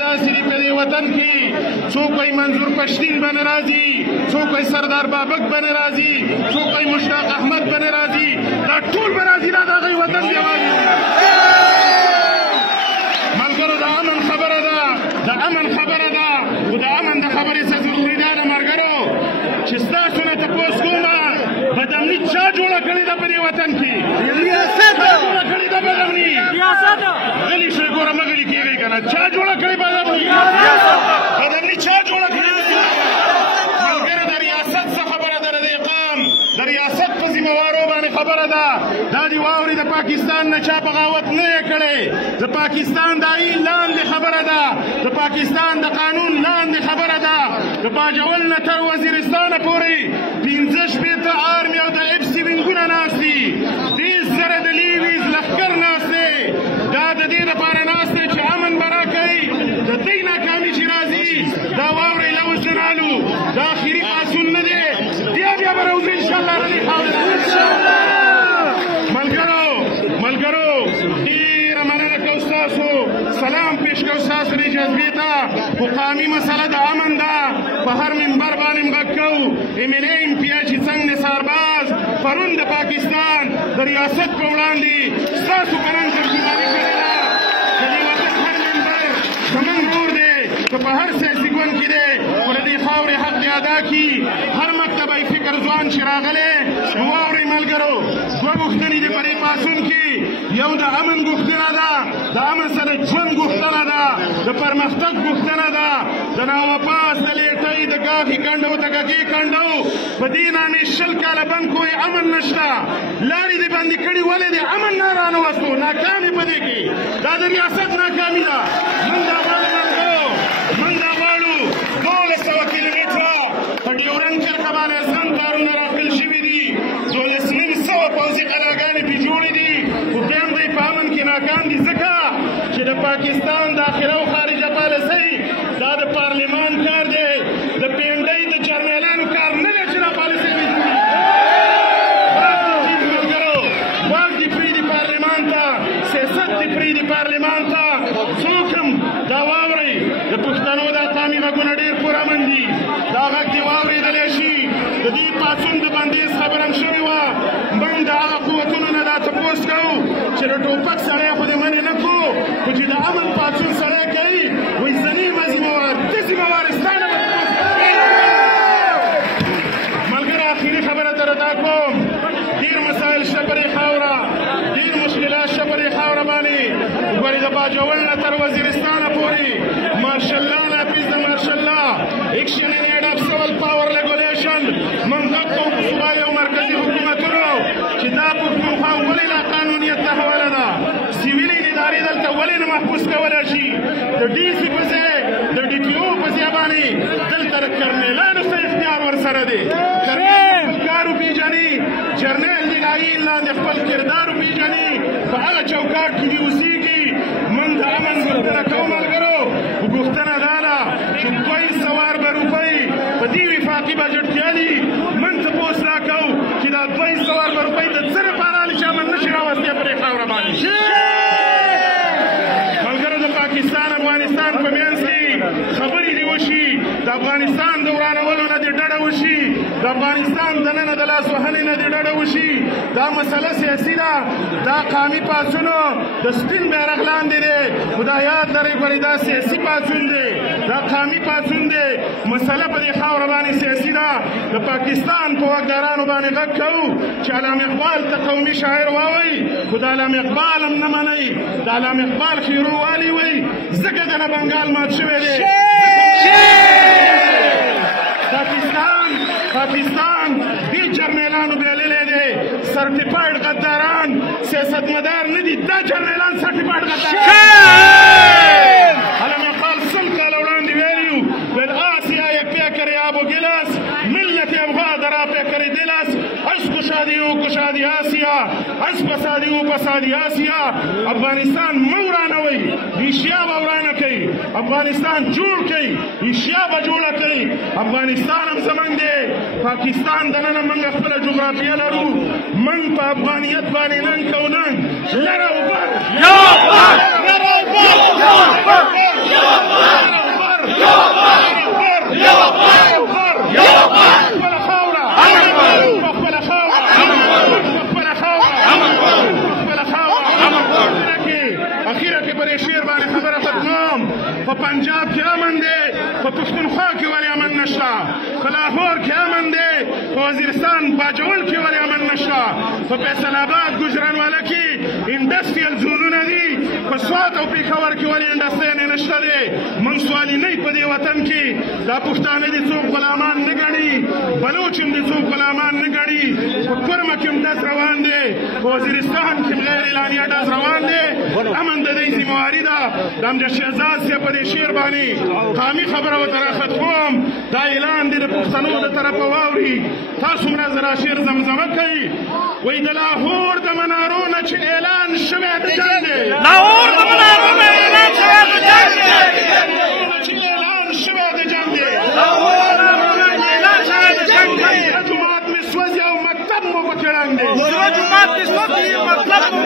داسې دي په دې وطن کې څوک وایي منظور پښتین به نه راځي، څوک وایي سردار بابک به نه راځي، څوک وایي مشتاق احمد به نه راځي، دا ټول به راځي. دا د هغوی وطن دی. ملګرو د امن خبره ده، د امن خبره ده، خو د امن د خبرې څه ضروري ده ملګرو چې ستاسو نه تپوس کومه بدامني چا جوړه کړې ده په دې وطن کې؟ ریاست جوړه کړې ده بدامني. غلي شئ ګوره مه غلي کېږئ که نه. چا جوړه کړې بدامني؟ بدامني چا جوړه کړې ده؟ ملګرو د ریاست څه خبره ده؟ د اقام د ریاست په ذمهوارو باندې خبره ده. دا دې واورې د پاکستان نه چا بغاوت نه یې کړی. د پاکستان د آیین لاندې خبره ده، د پاکستان د قانون لاندې خبره ده. د باجوړ نه تر وزیرستانه پورې 15 آرمي او د اف سي وینګونه ناست دي. 30 زره د لیویز لښکر ناست دی. دا د دې دپاره ناست دی چې امن به راکوي. د دې ناکامي چې راځي دا واورئ لوز جنالو دا آخري پاڅون نه دی. بیا به راوځو انشاءالله د دې خاورې ملګرو ډېره مننه کوو ستاسو، سلام پیش کوو ستاسو دې جذبې ته. خو قامي مسله د امن ده. په هر منبر باندې م غږ کوو MLA امتیاز چې څنګ دی سرباز پرون د پاکستان د ریاست په وړاندې ستاسو په نن ترجماني کړې ده. د دې وطن هر منبر زموږ ورور دی، که په هر سیاسي ګوند کې دی، خو د دې خاورې حق دې ادا کړي. هر مکتبه فکر ځوان چې راغلی نو واورئ ملګرو، دوه غوښتنې دي په دې پاڅون کې. یو د امن غوښتنه ده، د امن سره ژوند غوښتنه ده، د پرمختګ غوښتنه ده. د ناوپاس د لیټۍ د ګاغي کنډو د ګګې کنډو په دې نامې 20 کاله بند کوی امن نشته. لارې دې بندې کړي ولې دې امن نه رانوستو؟ ناکامې په دې کې دا د ریاست ناکامي ده. موږ دا غواړو ملګرو، موږ دا غواړو 1200 کیلومتره په ډیورنډ کرښه باندې ځان کارونه راخپل شوي دي. 1200 پوځي قلاګانې پرې جوړې دي، خو بیا هم دوی په امن کې ناکام دي ځکه چې د پاکستان داخله او خارجه پالیسۍ دا د پارلمان کار دی، د پینډۍ د جرنیلانو کار نه دی چې دا پالیسۍ وي جوړي. ملګرو واک دې پرېږدي پارلمان ته، سیاست دې پرېږدي پارلمان ته. څوک هم دا واورئ د پښتنو دا قامي غږونه ډېر پرامن دي. دا غږ دې واورېدلی شي. د دې پاڅون د بندیز خبره هم شوې وه. موږ د هغه قوتونو نه دا تپوس کوو چې د ټوپک سړی خو دې منې نه کړو، خو چې د امن پاڅون سړی کوي وایي زه نه یم ذمهوار، ته ذمهوار یې، ستا نه به تپوس کوو. ملګرو آخري خبره در ادا کوم. ډېر مسایل شته پر دې خاوره، ډېر مشکلات شته پر دې خاوره باندې. ګورې د باجوړ نه تر وزیرستانه پورې مارشالله نافظ د مارشالله ایکشنري اف سیول پاور ریګولیشن موږ غږ کوو په صوبایي او مرکزي حکومتونو چې دا پښتونخوا ولې لا قانونیت ته حواله ده. سیویلي ادارې دلته ولې نه محفوظ کولی شي؟ د DC په ځای د DPO په ځای باندې دلته د کرنیلانو څه اختیار ورسره دی. کرنیل کار وپېژني، جرنیل دې د آیین لاندې خپل کردار وپېژني، په هغه چوکاټ کې دې اوسېږي. موږ د امن غوښتنه کوو ملګرو، خو غوښتنه دا ده چې 200 روپۍ په دې وفاقي بجټ کې دي. موږ تپوس دا کوو چې دا 200 روپۍ د څه لپاره علي چې امن نشي راوستی په دې خاوره باندې. ملګرو د پاکستان افغانستان په منځ کې خبرې دې وشي، د افغانستان د ورانولو نه دې ډډه وشي، د افغانستان دننه د لاس وهنې نه دې ډډه وشي. دا مسله سیاسي ده، دا قامي پاڅونو د سپین بیرغ لاندې دی. خو دا یاد لرئ ګورئ دا سیاسي پاڅون دی، دا قامي پاڅون دی. مسله په دې خاوره باندې سیاسي ده. د پاکستان په واکدارانو باندې غږ کوو چې علامه اقبال ته قومي شاعر واوئ، خو د علامه اقبال هم نه منئ. د علامه اقبال خیرو والي وایي ځکه که نه بنګال مات شوی دی. پاکستان دې جرنیلانو بللی دی سرټیفاید غداران، سیاستمدار نه دي. دا جرنیلان سرټیفاید غداران. علامه اقبال 100 کاله وړاندې ویلي ویل آسیا یک پیکر آب و گلاس ملت افغان در آب پیکر دلاس از کشادی و کشادی آسیا از فسادی و فسادی آسیا. افغانستان مه ورانوئ، ایشیا به ورانه کوي. افغانستان جوړ کوي، ایشیا به جوړه کوي. افغانستان هم زموږ دی. پاکستان دننه موږ خپله جغرافیه لرو. موږ په افغانیت باندې ننګ کوو. ننګ لر او بر، یا بر، لر او بر، یا بر، یا بر. په پنجاب کې امن دی، په پښتونخوا کې ولې امن نشته؟ په لاهور کې امن دی، په وزیرستان باجوړ کې ولې امن نشته؟ په فیصل آباد ګوجرانواله کې انډسټریل زونونه دي، په سوات او پېښور کې ولې انډسټري نشته دی؟ موږ سوالي نه په دې وطن کې دا پښتانه دي څوک غلامان نه ګڼي، بلوچ هم دي څوک غلامان نه ګڼي، په کرمه کې هم ډز روان دی، په وزیرستان کې هم غیر اعلانیه ډز روان دی. امن د دې ذمہواري ده. د امجد شهزاد صاحب په دې شعر باندې قامي خبره ورته راختموم. دا اعلان دی د پښتنو د طرفه واوري. تاسو مړه زرا شعر زمزمه کوي، وایي د لاهور د منارو نه چې اعلان شوی د جنګ دی، لاهور د منارو نه اعلان شوی د جنګ دی، چې اعلان شوی د جنګ دی، لاهور د منارو نه اعلان شوی د جنګ دی. جومات مې سوځي او مکتب مو پکې ړنګ دی، جومات مې سوځي او مکتب مو